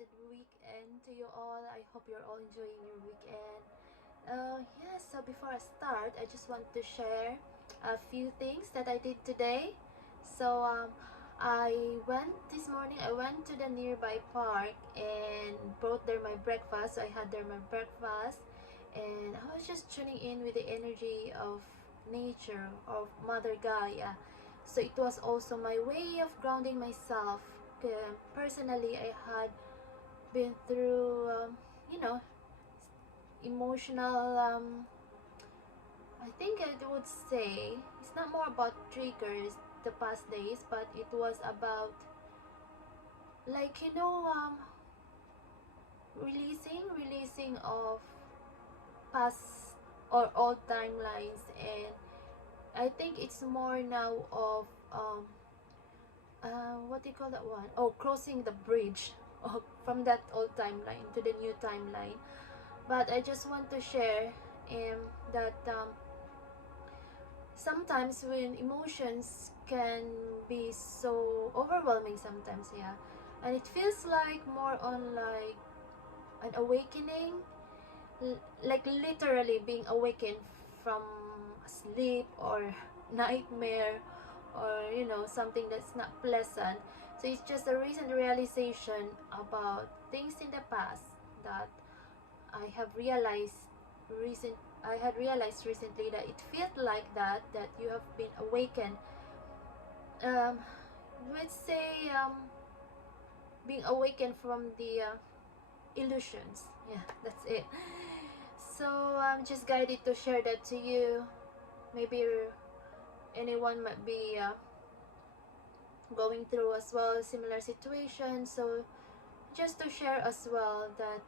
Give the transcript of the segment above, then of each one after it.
blessed weekend to you all. I hope you're all enjoying your weekend. Yes, so before I start, I just want to share a few things that I did today. So, this morning, I went to the nearby park and brought there my breakfast. So I had there my breakfast, and I was just tuning in with the energy of nature, of Mother Gaia. So it was also my way of grounding myself. Personally, I had been through, you know, emotional, I think I would say, it's not more about triggers the past days, but it was about, like, releasing of past or old timelines. And I think it's more now of, what do you call that one? Oh, crossing the bridge from that old timeline to the new timeline. But I just want to share that sometimes when emotions can be so overwhelming sometimes, yeah, and it feels like more on like an awakening, like literally being awakened from sleep or nightmare, or something that's not pleasant. So it's just a recent realization about things in the past that I have realized recent I had realized recently, that it felt like that you have been awakened, um let's say, being awakened from the illusions. Yeah, that's it. So I'm just guided to share that to you. Maybe anyone might be going through as well similar situation. So just to share as well that,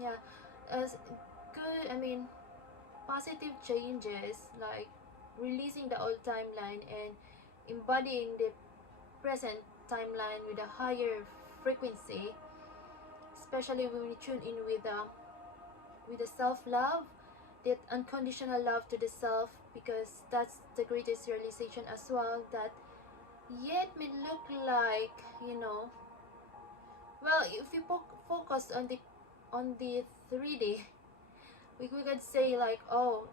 yeah, as good, I mean, positive changes, like releasing the old timeline and embodying the present timeline with a higher frequency, especially when we tune in with the self-love, that unconditional love to the self, because that's the greatest realization as well. That yet may look like, well, if you focus on the 3D, we could say like, oh,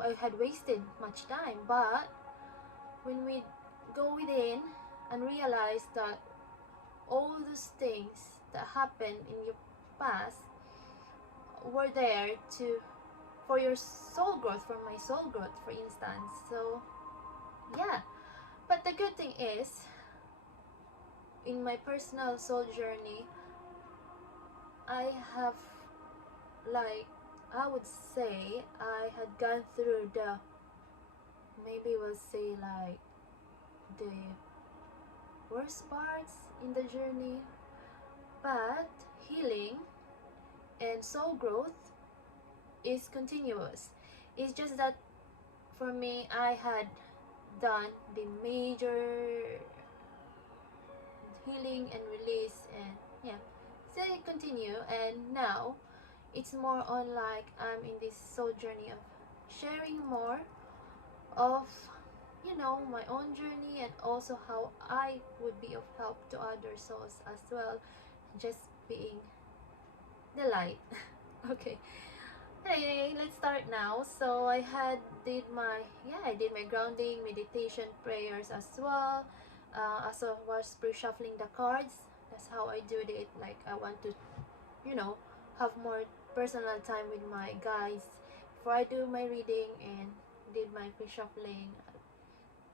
I had wasted much time. But when we go within and realize that all those things that happened in your past were there to for your soul growth, for my soul growth, for instance. So yeah, but the good thing is, in my personal soul journey, I have, like, I would say I had gone through the, maybe we'll say, like, the worst parts in the journey. But healing and soul growth is continuous. It's just that for me, I had done the major healing and release, and yeah, so I continue. And now it's more on like I'm in this soul journey of sharing more of, my own journey, and also how I would be of help to other souls as well, just being the light. Okay, anyway, let's start now. So I did my grounding meditation prayers as well, as I was pre-shuffling the cards. That's how I do it. Like, I want to, you know have more personal time with my guides before I do my reading, and did my pre-shuffling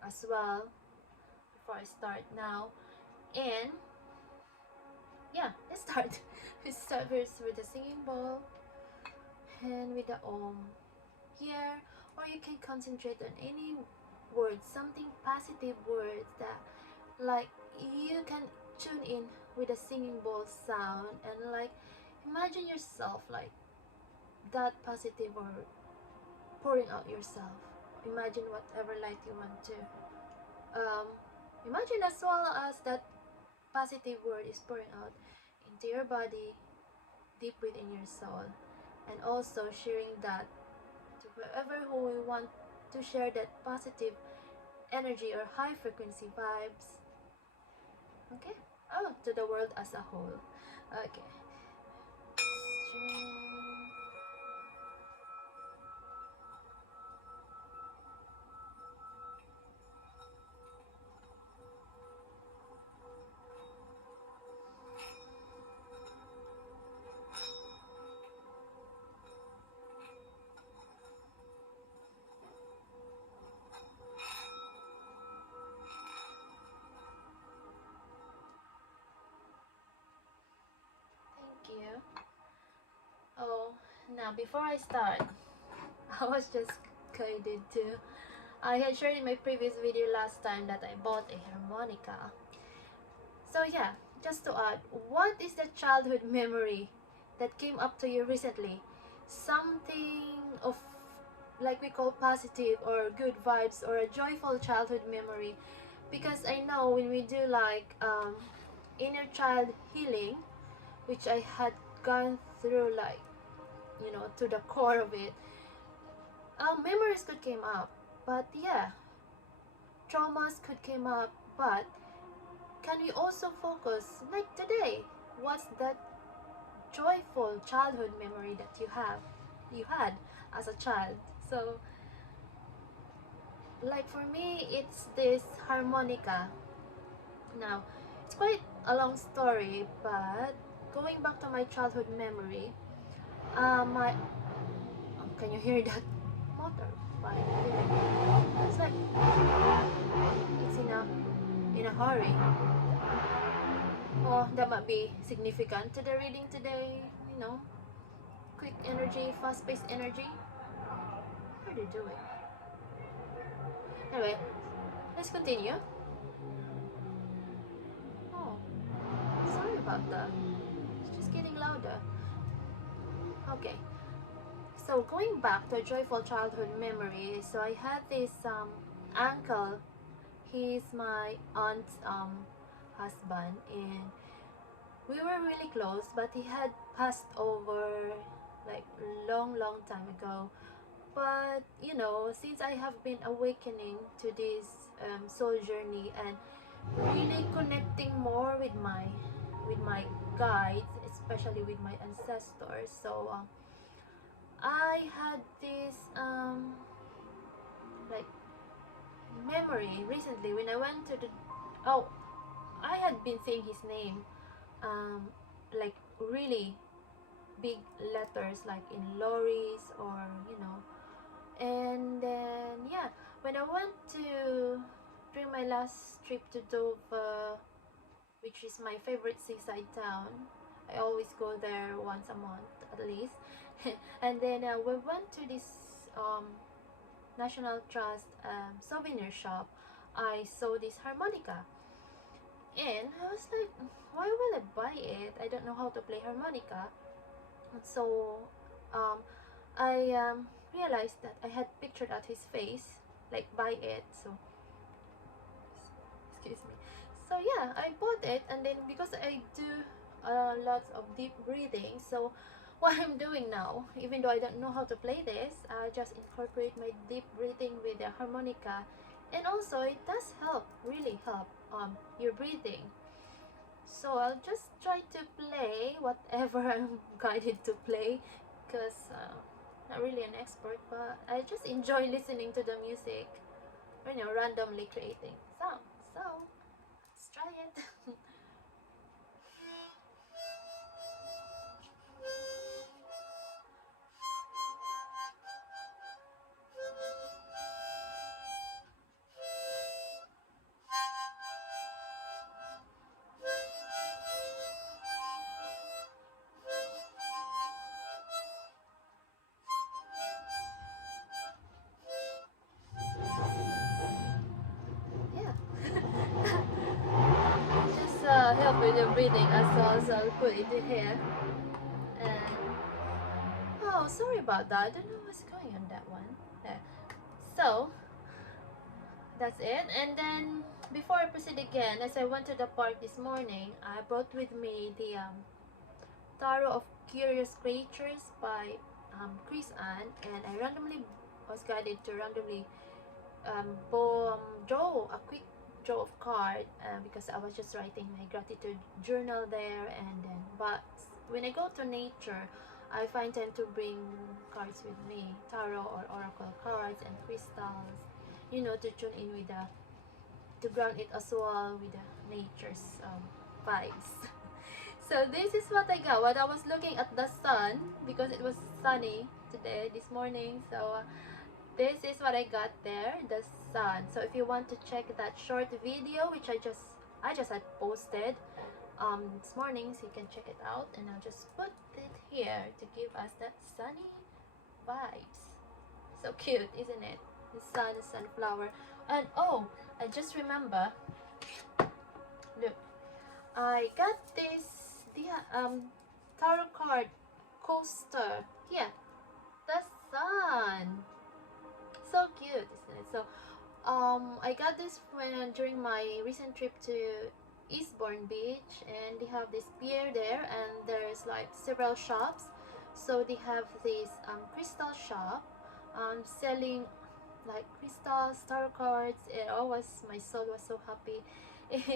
as well before I start now. And yeah, let's start. We start first with the singing bowl and with the om here. Or you can concentrate on any words, something positive words that, like, you can tune in with the singing bowl sound, and like imagine yourself like that positive, or pouring out yourself. Imagine whatever light you want to, um, imagine, as well as that positive word is pouring out into your body, deep within your soul, and also sharing that to whoever who we want to share that positive energy or high frequency vibes. Okay, oh, to the world as a whole. Okay. Thank you. Oh, now before I start, I was just guided to. I had shared in my previous video last time that I bought a harmonica. So yeah, just to add, what is the childhood memory that came up to you recently? Something of like we call positive or good vibes or a joyful childhood memory. Because I know when we do like inner child healing, which I had gone through like to the core of it, memories could came up, but yeah, traumas could came up, but can we also focus like today? What's that joyful childhood memory that you had as a child? So like for me, it's this harmonica. Now, it's quite a long story, but going back to my childhood memory, my can you hear that motorbike? It's like it's in a hurry. Oh, that might be significant to the reading today. You know, quick energy, fast-paced energy. How do you do it? Anyway, let's continue. Oh, sorry about that. It's just getting louder. Okay. So going back to a joyful childhood memory, so I had this uncle. He's my aunt's husband, and we were really close. But he had passed over like long time ago. But since I have been awakening to this soul journey and really connecting more with my guides, especially with my ancestors, so I had this like memory recently when I went to the oh I had been saying his name like really big letters like in lorries or and then yeah, when I went to during my last trip to Dover, which is my favorite seaside town. I always go there once a month at least. And then we went to this um, National Trust souvenir shop. I saw this harmonica, and I was like, why will I buy it? I don't know how to play harmonica. And so um, I realized that I had pictured out his face, like buy it. So excuse me. So yeah, I bought it, and then because I do lots of deep breathing, so what I'm doing now, even though I don't know how to play this, I just incorporate my deep breathing with the harmonica, and also it does help, really help your breathing. So I'll just try to play whatever I'm guided to play, because not really an expert, but I just enjoy listening to the music, randomly creating sounds. So let's try it. Yeah. Just help with your breathing as well, so I'll put it in here. And oh, sorry about that. I don't know what's going on that one. There. So that's it. And then before I proceed again, as I went to the park this morning, I brought with me the Tarot of Curious Creatures by Chris Ann, and I was guided to randomly draw a quick draw of card because I was just writing my gratitude journal there, and then but when I go to nature, I find time to bring cards with me, tarot or oracle cards and crystals, to tune in with the to ground it as well with the nature's vibes. So this is what I got. What I was looking at the sun because it was sunny today this morning. So this is what I got there, the sun. So if you want to check that short video, which I just had posted this morning, so you can check it out, and I'll just put it here to give us that sunny vibes. So cute, isn't it? The sun, the sunflower. And oh, I just remember, look, I got this tarot card coaster. Yeah, the sun. So cute, isn't it? So I got this during my recent trip to Eastbourne Beach, and they have this pier there, and there's like several shops. So they have this crystal shop selling like crystals, tarot cards, and my soul was so happy.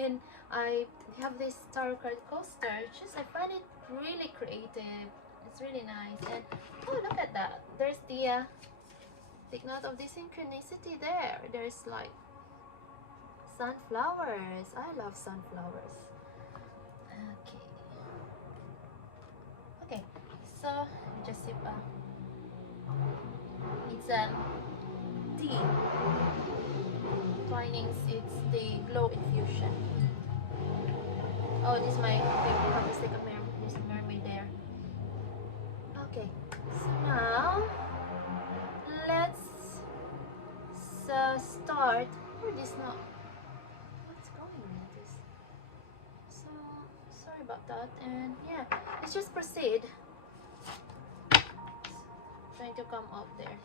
And I have this tarot card coaster. I find it really creative. It's really nice. And oh, look at that. There's the take note of the synchronicity there. There's like sunflowers. I love sunflowers. Okay. Okay. So just sip. It's tea. Twinings. It's the glow infusion. Oh, this is my favorite. It's like there's a mermaid there. Okay. So now let's start. Or this not. What's going on with this? So sorry about that. And yeah, let's just proceed. Trying to come out there.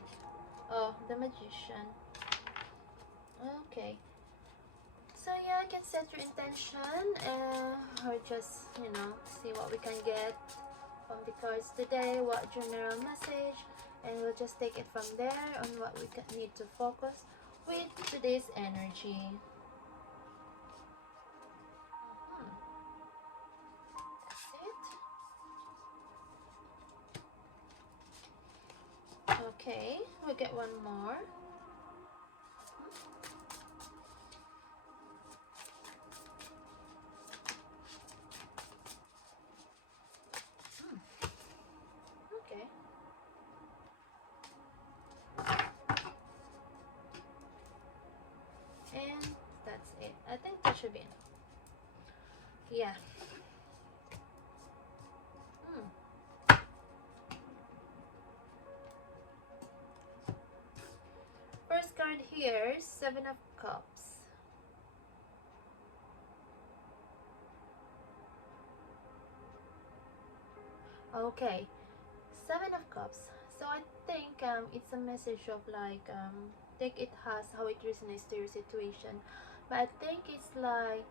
Oh, the magician. Okay. So yeah, you can set your intention or just, see what we can get from the cards today, what general message, and we'll just take it from there on what we need to focus with today's energy. That's it. Okay, we'll get one more. Okay. And that's it. I think that should be enough. Yeah. First card here, Seven of Cups. Okay, Seven of Cups. So I think it's a message of like take it as how it resonates to your situation. But I think it's like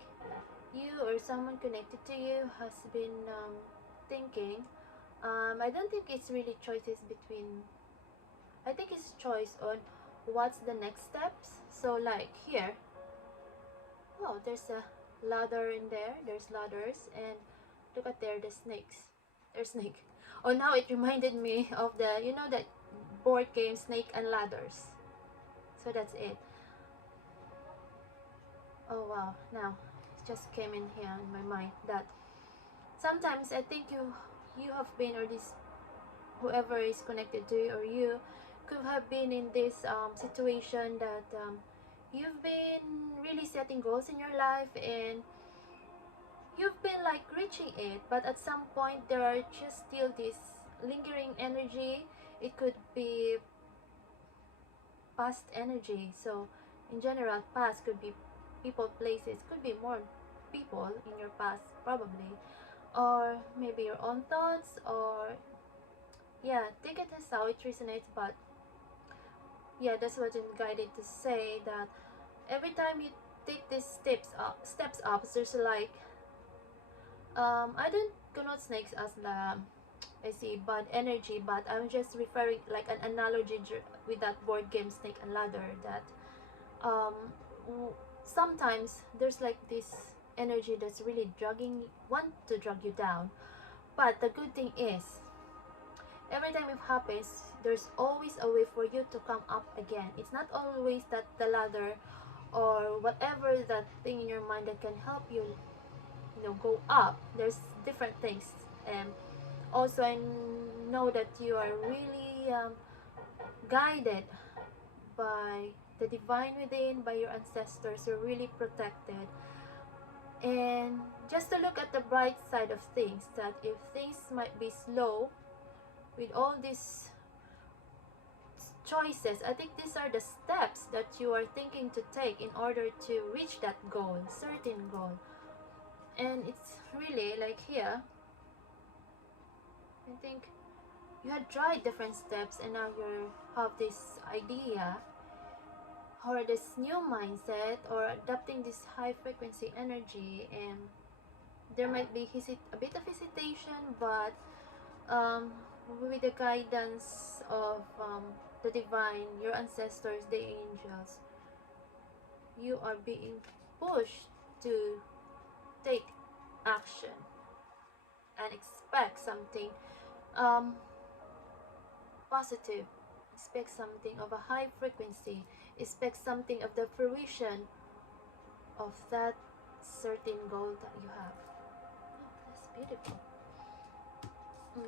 you or someone connected to you has been thinking. I don't think it's really choices between. I think it's choice on what's the next steps. So like here, oh, there's a ladder in there. There's ladders, and look at there, the snakes. There's snake. Oh, now it reminded me of the that board game Snake and Ladders. So that's it. Oh wow, now it just came in here in my mind that sometimes I think you have been, or this whoever is connected to you, or you could have been in this situation that you've been really setting goals in your life, and you've been like reaching it, but at some point there are just still this lingering energy. It could be past energy. So in general, past could be people, places, could be more people in your past probably, or maybe your own thoughts, or yeah, take it as how it resonates. But yeah, that's what I'm guided to say, that every time you take these steps up, there's like I don't connote snakes as I see bad energy, but I'm just referring like an analogy with that board game Snake and Ladder, that um sometimes there's like this energy that's really want to drag you down. But the good thing is, every time it happens, there's always a way for you to come up again. It's not always that the ladder or whatever that thing in your mind that can help you, go up. There's different things. And also, I know that you are really guided by the divine within, by your ancestors. You're really protected. And just to look at the bright side of things, that if things might be slow with all these choices, I think these are the steps that you are thinking to take in order to reach that goal, certain goal. And it's really like here, I think you had tried different steps and now you have this idea or this new mindset or adopting this high frequency energy, and there might be a bit of hesitation, but with the guidance of the divine, your ancestors, the angels, you are being pushed to take action and expect something um, positive, expect something of a high frequency, expect something of the fruition of that certain goal that you have. Oh, that's beautiful.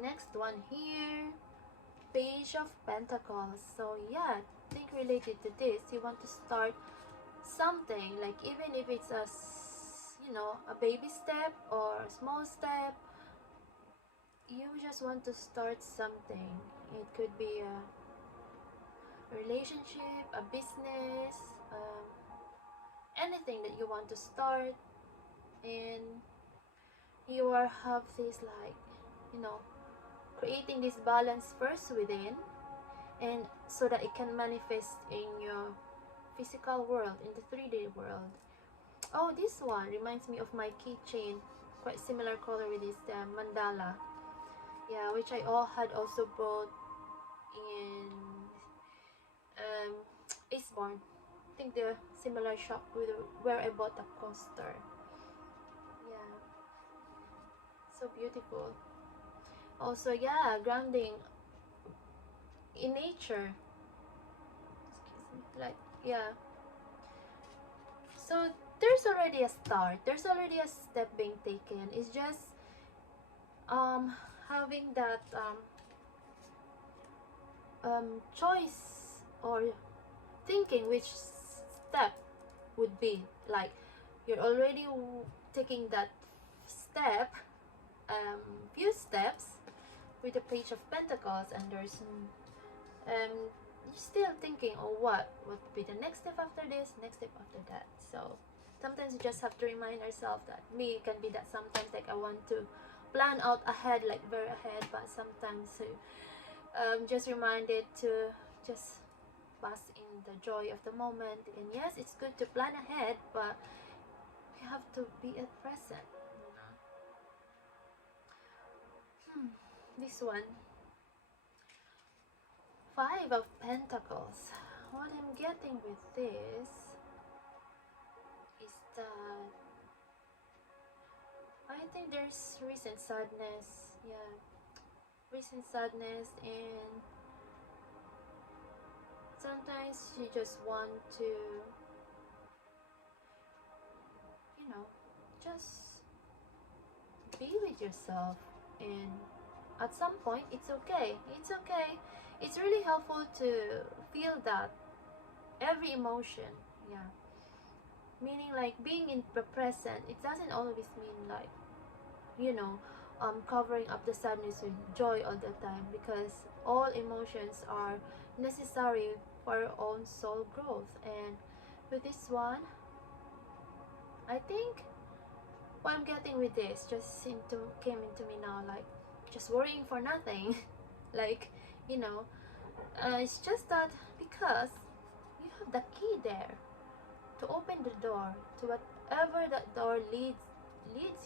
Next one here, Page of Pentacles. So yeah, I think related to this, you want to start something, like even if it's a baby step or a small step, you just want to start something. It could be a relationship, a business, anything that you want to start, and you have this like, creating this balance first within, and so that it can manifest in your physical world, in the 3D world. Oh, this one reminds me of my keychain, quite similar color with this mandala, yeah, which I had also bought in Eastbourne. I think the similar shop with where I bought the coaster. Yeah, so beautiful. Also, yeah, grounding in nature. Excuse me. Like, yeah. So there's already a start. There's already a step being taken. It's just having that choice or thinking which step would be. Like, you're already taking that step, few steps with the Page of Pentacles, and there's you're still thinking, oh, what would be the next step after this, next step after that. So sometimes you just have to remind ourselves that me can be that sometimes like I want to plan out ahead, like very ahead, but sometimes just reminded to just bask in the joy of the moment. And yes, it's good to plan ahead, but you have to be at present. This one, Five of Pentacles. What I'm getting with this is that I think there's recent sadness. Yeah, recent sadness, and sometimes you just want to, just be with yourself, and at some point it's okay. It's okay. It's really helpful to feel that every emotion. Yeah, meaning like being in the present. It doesn't always mean like, covering up the sadness with joy all the time, because all emotions are necessary for our own soul growth. And with this one, I think what I'm getting with this just came into me now, like just worrying for nothing. Like, it's just that because you have the key there to open the door to whatever that door leads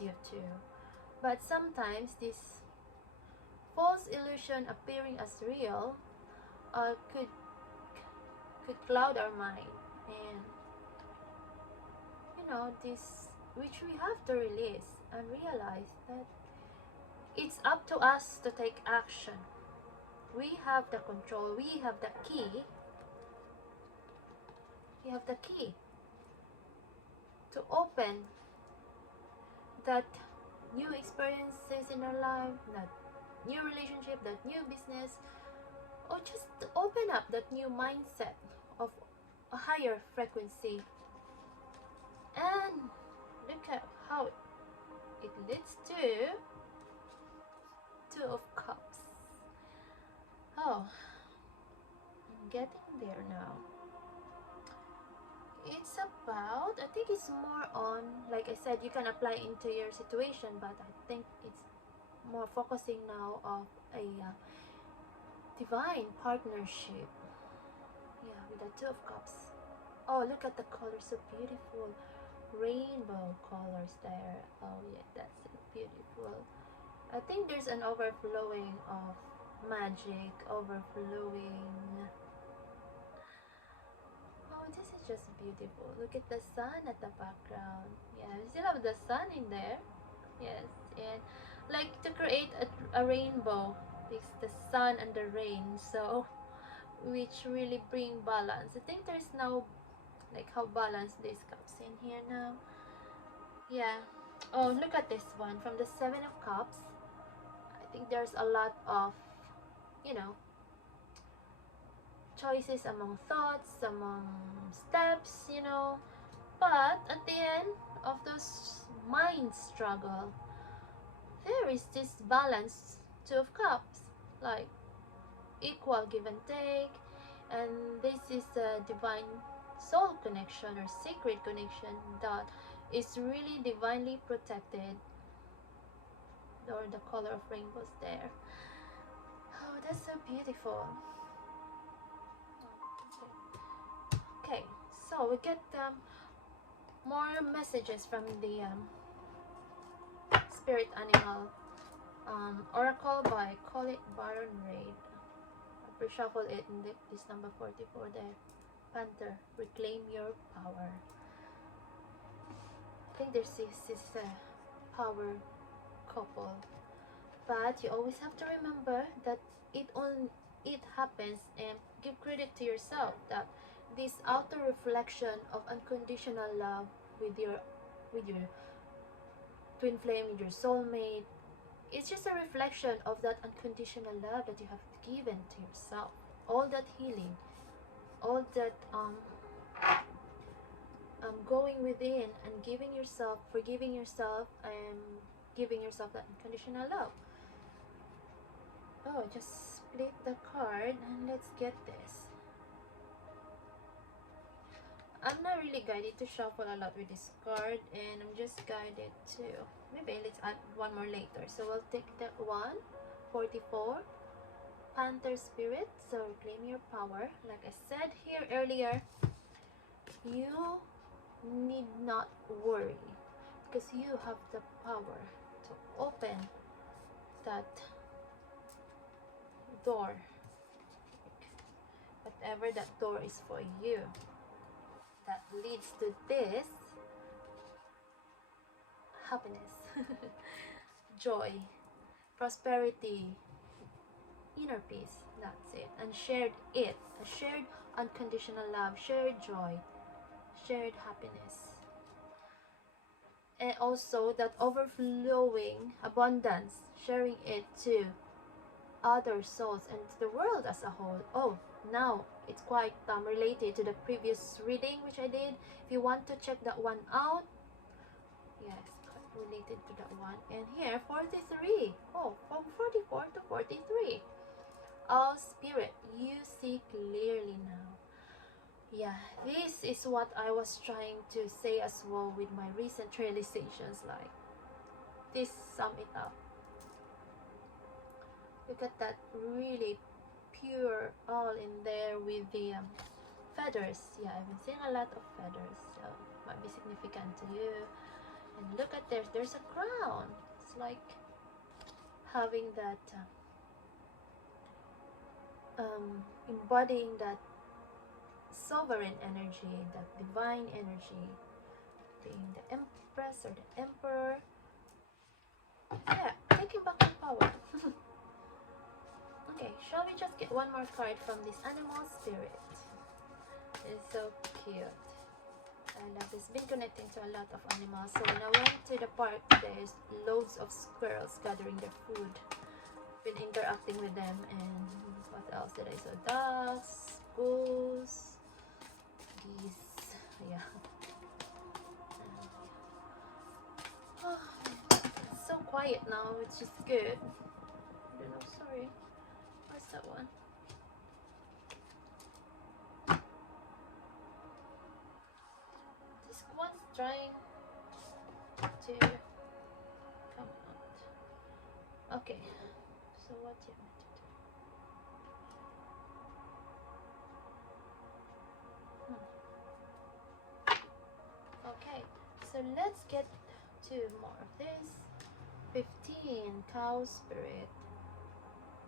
you to. But sometimes this false illusion appearing as real could cloud our mind, and this, which we have to release and realize that it's up to us to take action. We have the control, we have the key. We have the key to open that new experiences in our life, that new relationship, that new business, or just to open up that new mindset of a higher frequency. And look at how it leads to Two of Cups. Oh, I'm getting there now. It's about, I think it's more on, like I said, you can apply into your situation, but I think it's more focusing now of a divine partnership. Yeah, with the Two of Cups. Oh, look at the colors, so beautiful. Rainbow colors there. Oh yeah, that's so beautiful. I think there's an overflowing of magic, overflowing. Oh, this is just beautiful. Look at the sun at the background. Yeah, you still have the sun in there. Yes, and like to create a rainbow, it's the sun and the rain, so which really bring balance. I think there's now like how balanced these cups in here now. Yeah. Oh, look at this one from the Seven of Cups. I think there's a lot of, you know, choices among thoughts, among steps, but at the end of those mind struggle, there is this balance, Two of Cups, like equal give and take, and this is a divine soul connection or sacred connection that is really divinely protected, or the color of rainbows there. Oh, that's so beautiful. Okay, so we get more messages from the spirit animal oracle by Call It Baron Raid. I reshuffle it in this number 44 there. Panther, reclaim your power. I think this is a power couple, but you always have to remember that it happens, and give credit to yourself that this outer reflection of unconditional love with your twin flame, with your soulmate, it's just a reflection of that unconditional love that you have given to yourself. All that healing, all that going within and giving yourself, forgiving yourself, and giving yourself that unconditional love. Oh, just split the card and let's get this. I'm not really guided to shuffle a lot with this card, and I'm just guided to, maybe let's add one more later. So we'll take that one, 44, Panther Spirit, so reclaim your power. Like I said here earlier, you need not worry, because you have the power to open that door, whatever that door is for you, that leads to this happiness, joy, prosperity, inner peace. That's it. And shared it, a shared unconditional love, shared joy, shared happiness, and also that overflowing abundance, sharing it to other souls and to the world as a whole. Oh, now it's quite related to the previous reading which I did. If you want to check that one out, yes, related to that one. And here 43. Oh, from 44 to 43. Oh, Spirit, you see clearly now. Yeah, this is what I was trying to say as well with my recent realizations. Like, this sum it up. Look at that, really pure all in there with the feathers. Yeah, I've been seeing a lot of feathers, so might be significant to you. And look at there's a crown. It's like having that embodying that sovereign energy, that divine energy, being the Empress or the Emperor. Yeah, taking back the power. Okay, shall we just get one more card from this animal spirit? It's so cute. I love this. Been connecting to a lot of animals. So when I went to the park, there's loads of squirrels gathering their food. Been interacting with them, and what else did I saw? Ducks, goose, geese. Yeah. Oh, it's so quiet now, which is good. I don't know. Sorry. What's that one? This one's trying to come out. Okay. So what do you want to do? Okay, so let's get to more of this. 15, cow spirit.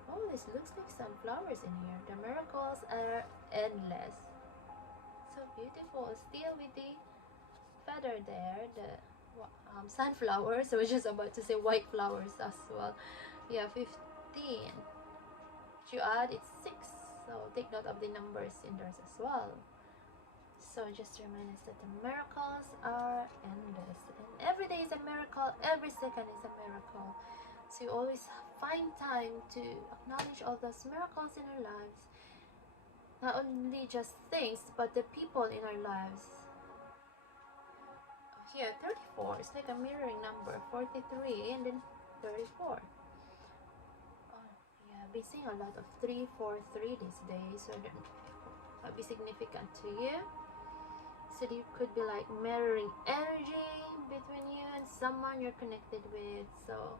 Oh, this looks like some flowers in here. The miracles are endless. So beautiful. Still with the feather there, the sunflower. So I was just about to say white flowers as well. Yeah, 15. To add, it's 6. So take note of the numbers in theirs as well. So just remind us that the miracles are endless. And every day is a miracle, every second is a miracle. So you always find time to acknowledge all those miracles in our lives. Not only just things, but the people in our lives. Here, 34. It's like a mirroring number. 43 and then 34. Yeah, I've been seeing a lot of 343 these days. So that might be significant to you. So you could be like mirroring energy between you and someone you're connected with. So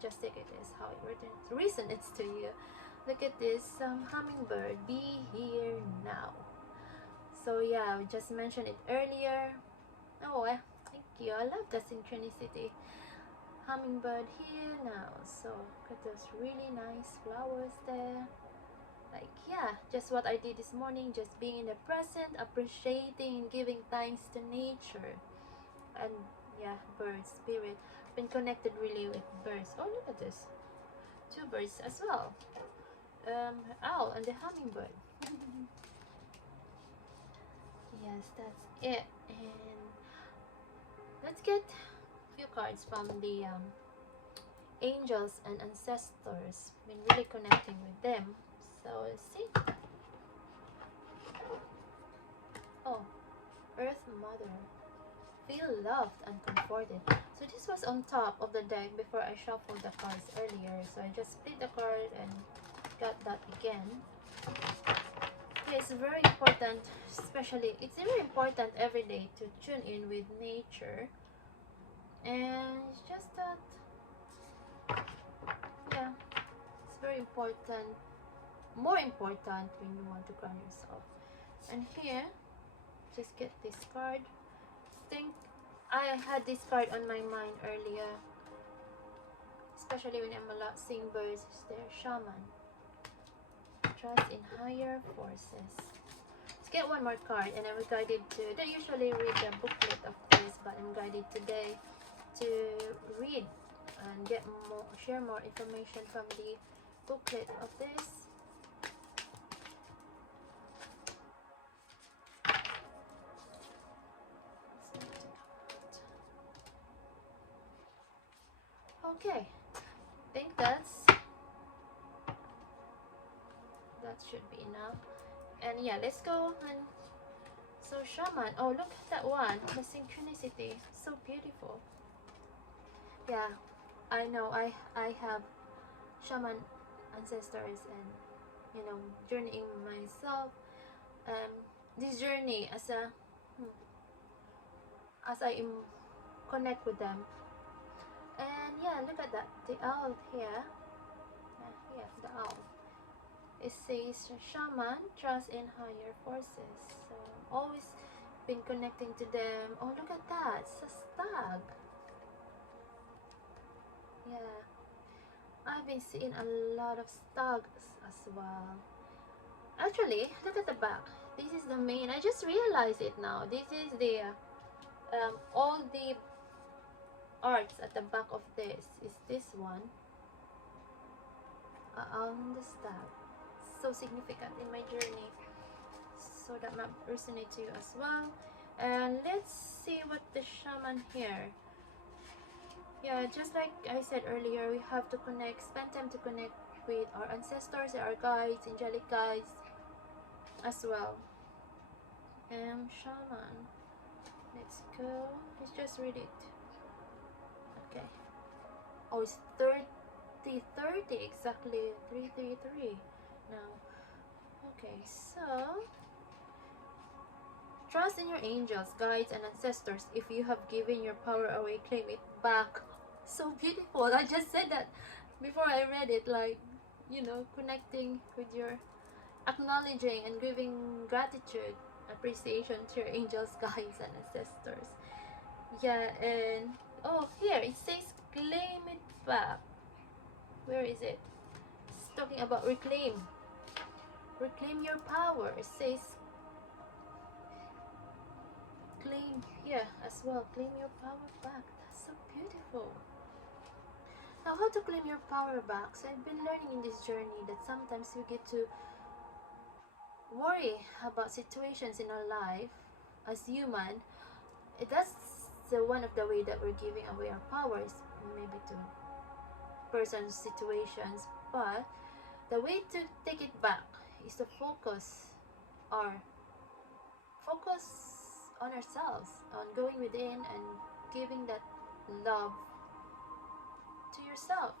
just take it as how it resonates to you. Look at this hummingbird. Be here now. So yeah, we just mentioned it earlier. Oh, thank you. I love the synchronicity. Hummingbird here now. So look at those really nice flowers there. Like, yeah, just what I did this morning, just being in the present, appreciating and giving thanks to nature. And yeah, birds, spirit. Been connected really with birds. Oh, look at this. 2 birds as well. Owl and the hummingbird. Yes, that's it. And let's get a few cards from the angels and ancestors. Been really connecting with them. So let's see. Oh, Earth Mother. Feel loved and comforted. So this was on top of the deck before I shuffled the cards earlier. So I just split the card and got that again. Yeah, it's very important, especially, it's very important every day to tune in with nature. And it's just that, yeah, it's very important, more important when you want to ground yourself. And here, just get this card. Think I had this card on my mind earlier, especially when I'm seeing birds. They're shaman. Trust in higher forces. Let's get one more card, and I'm guided to. I don't usually read the booklet of this, but I'm guided today to read and get more, share more information from the booklet of this. Okay, I think that should be enough. And yeah, let's go. And so shaman, oh, look at that one, the synchronicity, so beautiful. Yeah, I know I have shaman ancestors, and you know, journeying myself, this journey as a as I connect with them. And yeah, look at that, the owl here. Yeah, the owl. It says shaman, trust in higher forces. So always been connecting to them. Oh, look at that, it's a stag. Yeah, I've been seeing a lot of stags as well. Actually, look at the back. This is the main. I just realized it now. This is the All the arts at the back of this is this one. On the staff, so significant in my journey, so that might resonate to you as well. And let's see what the shaman here. Yeah, just like I said earlier, we have to connect, spend time to connect with our ancestors, our guides, angelic guides as well. Shaman, let's go. Let's just read it. Okay. Oh, it's 30, 30, exactly 333 now. Okay, so trust in your angels, guides, and ancestors. If you have given your power away, claim it back. So beautiful. I just said that before I read it, like, connecting with your, acknowledging and giving gratitude, appreciation to your angels, guides, and ancestors. Yeah, and oh, here it says claim it back. Where is it? It's talking about reclaim. Reclaim your power. It says claim here as well. Claim your power back. That's so beautiful. Now, how to claim your power back? So I've been learning in this journey that sometimes we get to worry about situations in our life as human. That's one of the way that we're giving away our powers, maybe to persons, situations. But the way to take it back is to our focus on ourselves, on going within and giving that love to yourself,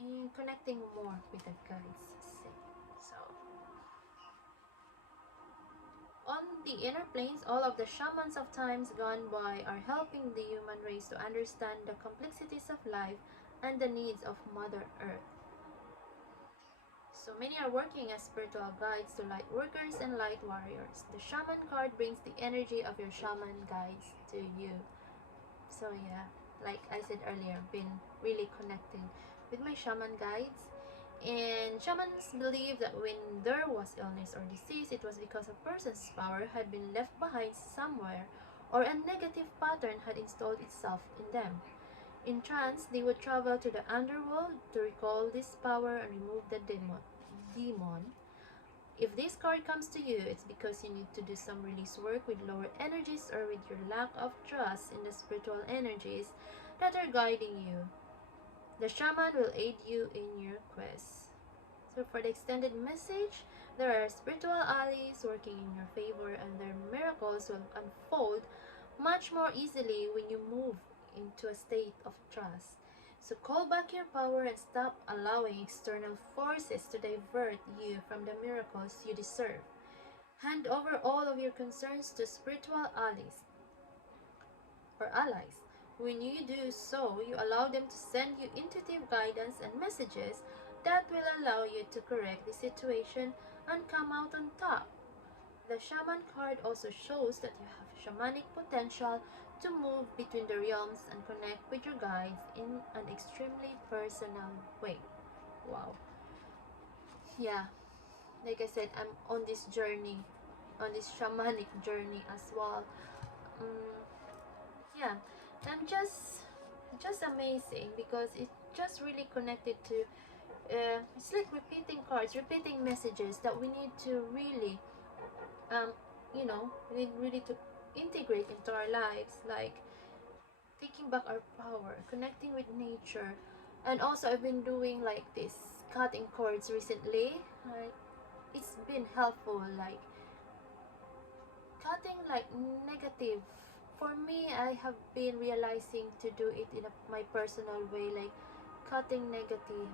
and connecting more with the guides. So on the inner planes, all of the shamans of times gone by are helping the human race to understand the complexities of life and the needs of Mother Earth. So many are working as spiritual guides to light workers and light warriors. The shaman card brings the energy of your shaman guides to you. So yeah, like I said earlier, been really connecting with my shaman guides. And shamans believe that when there was illness or disease, it was because a person's power had been left behind somewhere or a negative pattern had installed itself in them. In trance, they would travel to the underworld to recall this power and remove the demon. If this card comes to you, it's because you need to do some release work with lower energies or with your lack of trust in the spiritual energies that are guiding you. The shaman will aid you in your quest. So for the extended message, there are spiritual allies working in your favor and their miracles will unfold much more easily when you move into a state of trust. So call back your power and stop allowing external forces to divert you from the miracles you deserve. Hand over all of your concerns to spiritual allies. When you do so, you allow them to send you intuitive guidance and messages that will allow you to correct the situation and come out on top. The shaman card also shows that you have shamanic potential to move between the realms and connect with your guides in an extremely personal way. Wow. Yeah, like I said, I'm on this journey, on this shamanic journey as well. Um, yeah, I'm just amazing because it's just really connected to it's like repeating cards, repeating messages that we need to really um we need really to integrate into our lives, like taking back our power, connecting with nature. And also I've been doing like this cutting cords recently. Like it's been helpful, like cutting like negative. For me, I have been realizing to do it in my personal way, like cutting negative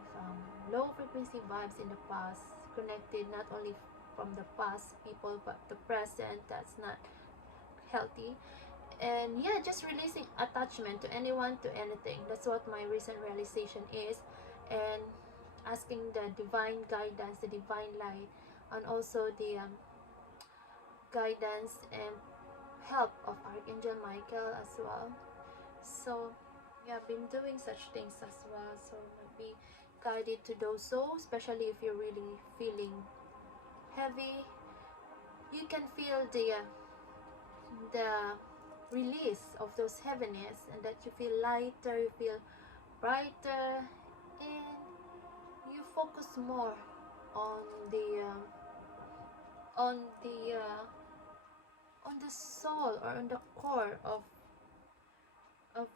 low frequency vibes in the past, connected not only from the past people but the present that's not healthy. And yeah, just releasing attachment to anyone, to anything. That's what my recent realization is. And asking the divine guidance, the divine light, and also the guidance and help of Archangel Michael as well. So yeah, I've been doing such things as well. So be guided to those souls, especially if you're really feeling heavy. You can feel the release of those heaviness, and that you feel lighter, you feel brighter, and you focus more on the on the on the soul, or on the core of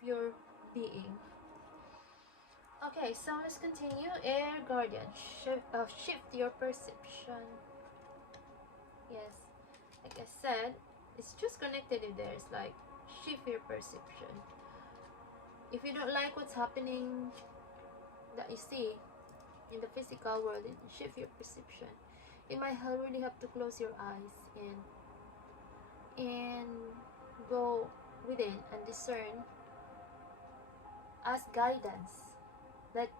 your being. Okay, so let's continue. Air guardian, shift your perception. Yes, like I said, it's just connected in there. It's like shift your perception. If you don't like what's happening that you see in the physical world, shift your perception. You might really have to close your eyes and go within and discern, ask guidance. Let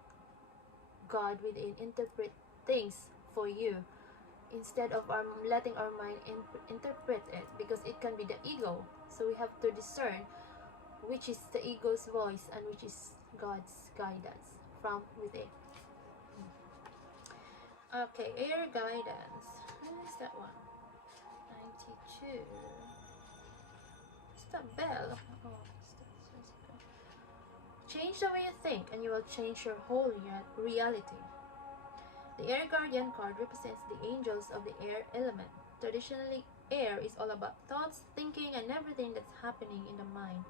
God within interpret things for you, instead of letting our mind interpret it, because it can be the ego. So we have to discern which is the ego's voice and which is God's guidance from within. Okay, air guidance. Where is that one? 92. It's that bell. Oh, change the way you think, and you will change your whole reality. The Air Guardian card represents the angels of the air element. Traditionally, air is all about thoughts, thinking, and everything that's happening in the mind.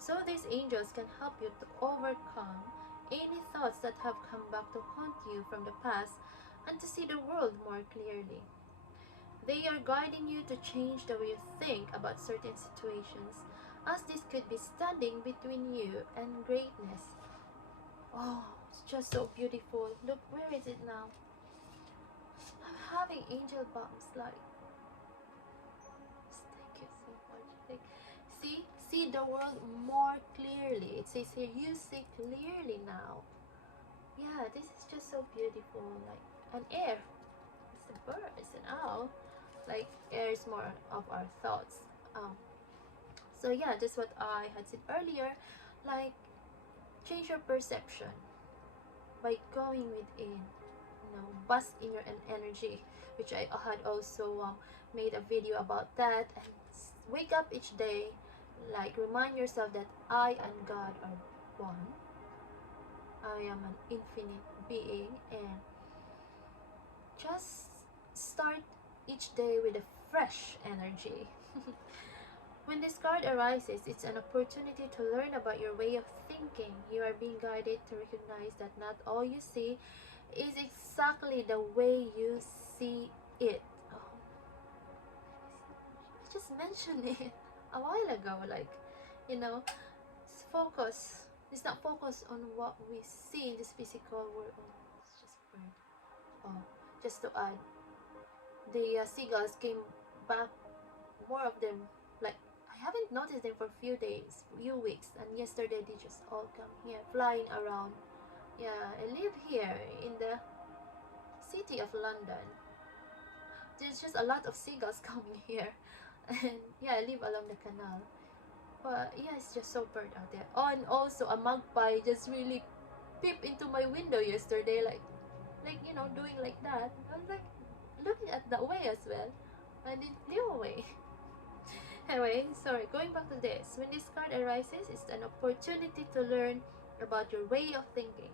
So these angels can help you to overcome any thoughts that have come back to haunt you from the past, and to see the world more clearly. They are guiding you to change the way you think about certain situations, as this could be standing between you and greatness. Oh, it's just so beautiful. Look, where is it now? I'm having angel bumps, like, thank you so much. Like, see the world more clearly. It says here, you see clearly now. Yeah, this is just so beautiful. Like an air, it's a bird, it's an owl. Like air is more of our thoughts. So yeah, just what I had said earlier. Like, change your perception by going within. Bask in your energy, which I had also made a video about that. And wake up each day, like remind yourself that I and God are one. I am an infinite being, and just start each day with a fresh energy. When this card arises, it's an opportunity to learn about your way of thinking. You are being guided to recognize that not all you see is exactly the way you see it. Oh, I just mentioned it a while ago. Like, focus. It's not focus on what we see in this physical world. Oh, it's just bird. Oh, just to add, the seagulls came back, more of them. Like, I haven't noticed them for a few days, few weeks, and yesterday they just all come here, flying around. Yeah, I live here in the city of London. There's just a lot of seagulls coming here, and yeah, I live along the canal. But yeah, it's just so bird out there. Oh, and also a magpie just really peeped into my window yesterday, like doing like that. I was like looking at that way as well, and it flew away. Anyway, sorry, going back to this. When this card arises, it's an opportunity to learn about your way of thinking.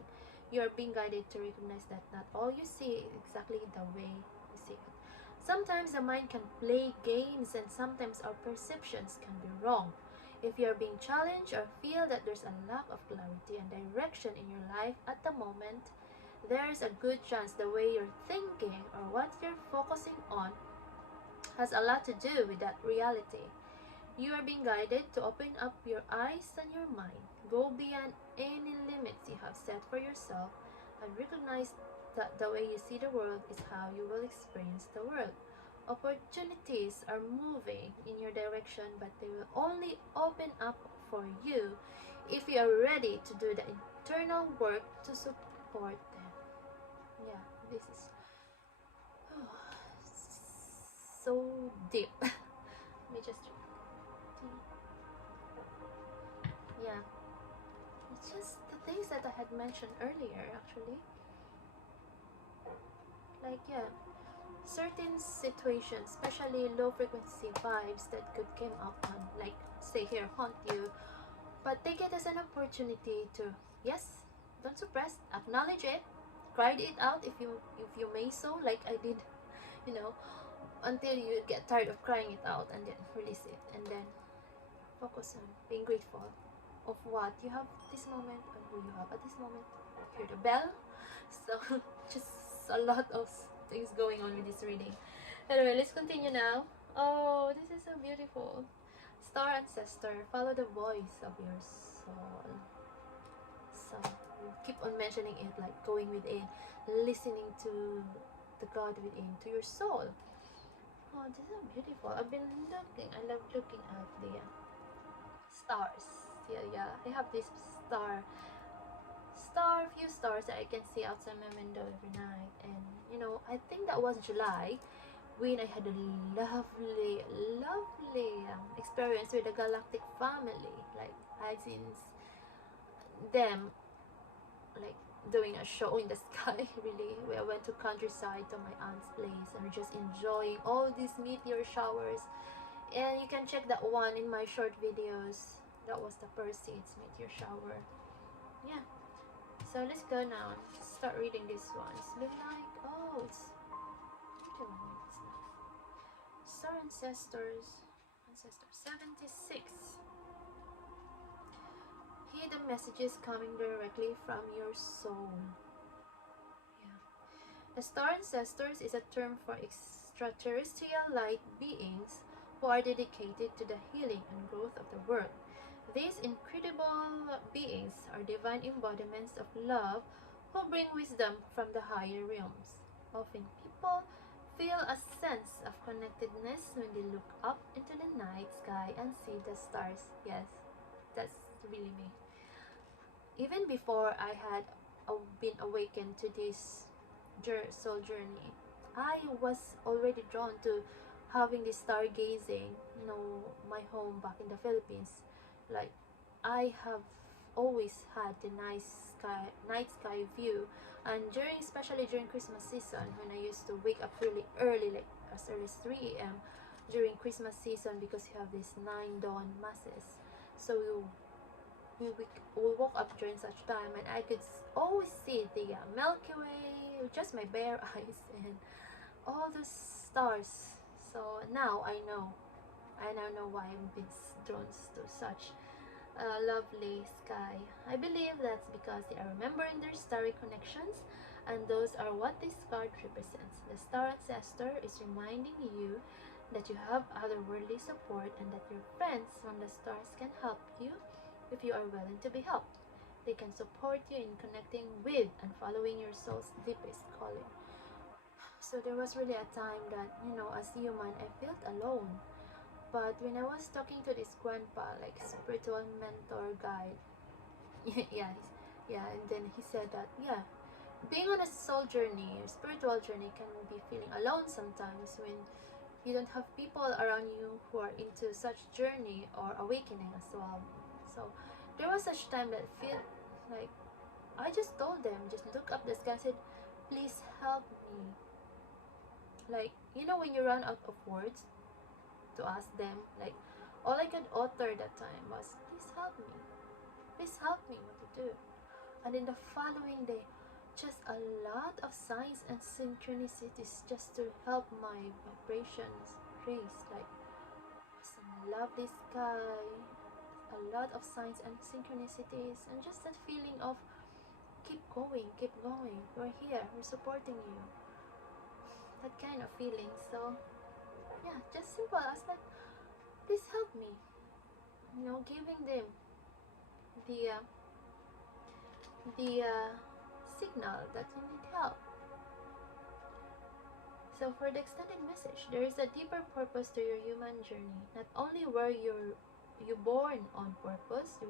You are being guided to recognize that not all you see is exactly the way you see it. Sometimes the mind can play games, and sometimes our perceptions can be wrong. If you are being challenged or feel that there's a lack of clarity and direction in your life at the moment, there's a good chance the way you're thinking or what you're focusing on has a lot to do with that reality. You are being guided to open up your eyes and your mind, go beyond any limits you have set for yourself, and recognize that the way you see the world is how you will experience the world. Opportunities are moving in your direction, but they will only open up for you if you are ready to do the internal work to support them. Yeah, this is so deep. Let me just yeah, it's just the things that I had mentioned earlier, actually. Like, yeah, certain situations, especially low frequency vibes that could come up on, like say here, haunt you, but take it as an opportunity to, yes, don't suppress, acknowledge it, cry it out if you may so, like I did, you know, until you get tired of crying it out, and then release it, and then focus on being grateful of what you have this moment and who you have at this moment. Hear the bell. So just a lot of things going on with this reading. Anyway, let's continue now. Oh, this is so beautiful. Star ancestor, follow the voice of your soul. So keep on mentioning it, like going within, listening to the God within, to your soul. Oh, this is so beautiful. I've been looking. I love looking at the stars. Yeah. I have this few stars that I can see outside my window every night. And you know, I think that was July when I had a lovely experience with the galactic family. Like I seen them like doing a show in the sky. Really, we went to countryside to my aunt's place and we're just enjoying all these meteor showers. And you can check that one in my short videos. That was the Perseids meteor shower. Yeah. So let's go now. Start reading this one. It's been like, oh, it's 21 minutes now. Star Ancestor 76. Hear the messages coming directly from your soul. Yeah. A star ancestors is a term for extraterrestrial light beings who are dedicated to the healing and growth of the world. These incredible beings are divine embodiments of love who bring wisdom from the higher realms. Often people feel a sense of connectedness when they look up into the night sky and see the stars. Yes, that's really me. Even before I had been awakened to this soul journey, I was already drawn to having this stargazing. You know, my home back in the Philippines, like I have always had the night sky view, and especially during Christmas season, when I used to wake up really early, like as early as 3 a.m. during Christmas season, because you have these 9 dawn masses. So we woke up during such time, and I could always see the Milky Way with just my bare eyes and all the stars. So now I now know why I'm been drawn to such a lovely sky. I believe that's because they are remembering their starry connections, and those are what this card represents. The star ancestor is reminding you that you have otherworldly support and that your friends from the stars can help you if you are willing to be helped. They can support you in connecting with and following your soul's deepest calling. So there was really a time that, you know, as human, I felt alone. But when I was talking to this grandpa, like spiritual mentor guide, yeah, yeah, and then he said that, yeah, being on a soul journey, a spiritual journey, can be feeling alone sometimes when you don't have people around you who are into such journey or awakening as well. So there was such time that feel like I just told them, just look up the sky and said, please help me. Like, you know, when you run out of words to ask them, like, all I could utter that time was, please help me what to do. And in the following day, just a lot of signs and synchronicities just to help my vibrations raise, like some lovely sky, a lot of signs and synchronicities, and just that feeling of keep going, we're here, we're supporting you, that kind of feeling. So yeah, just simple as like, please help me, you know, giving them the signal that you need help. So for the extended message, there is a deeper purpose to your human journey. Not only were you born on purpose, you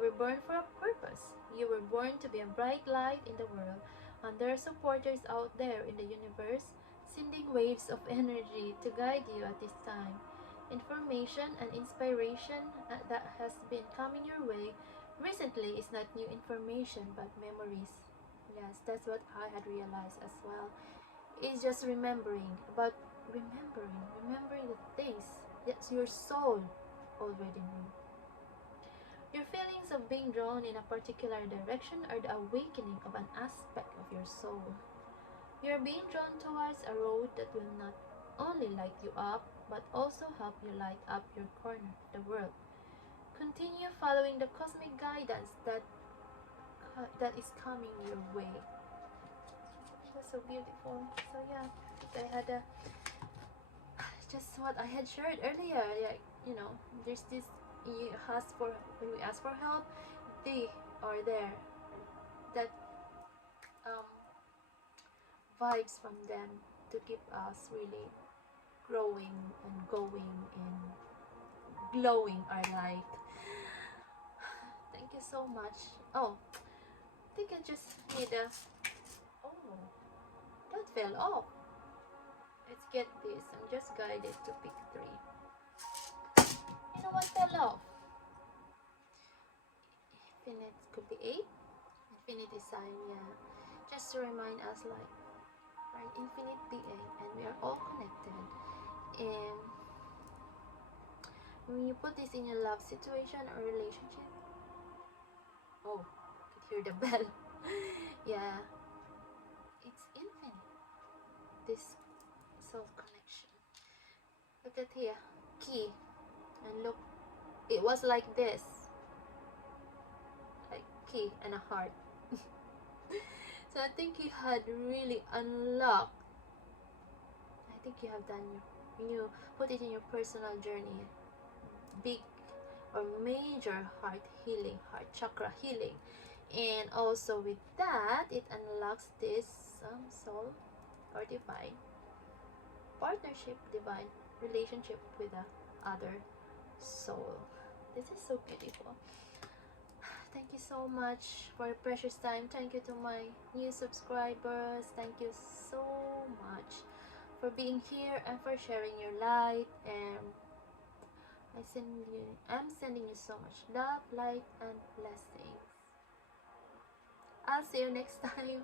were born for a purpose. You were born to be a bright light in the world, and there are supporters out there in the universe sending waves of energy to guide you at this time. Information and inspiration that has been coming your way recently is not new information but memories. Yes, that's what I had realized as well. It's just remembering, but remembering the things that your soul already knew. Your feelings of being drawn in a particular direction are the awakening of an aspect of your soul. You're being drawn towards a road that will not only light you up, but also help you light up your corner, the world. Continue following the cosmic guidance that is coming your way. It was so beautiful. So yeah, I had a just what I had shared earlier. Like, there's this, you ask for when we ask for help, they are there. That um, vibes from them to keep us really growing and going and glowing our light. Thank you so much. Oh, I think I just need a. Oh, that fell off. Let's get this. I'm just guided to pick three. You know what fell off? Infinite could be eight. Infinity sign, yeah. Just to remind us, like, right, infinite being, and we are all connected. And when you put this in your love situation or relationship, oh, I could hear the bell. Yeah, it's infinite. This soul connection. Look at here, key, and look, it was like this, like key and a heart. So I think you had really unlocked. I think you have done when you put it in your personal journey, big or major heart healing, heart chakra healing, and also with that, it unlocks this soul or divine partnership, divine relationship with the other soul. This is so beautiful. Thank you so much for your precious time. Thank you to my new subscribers. Thank you so much for being here and for sharing your light. And I'm sending you so much love, light, and blessings. I'll see you next time.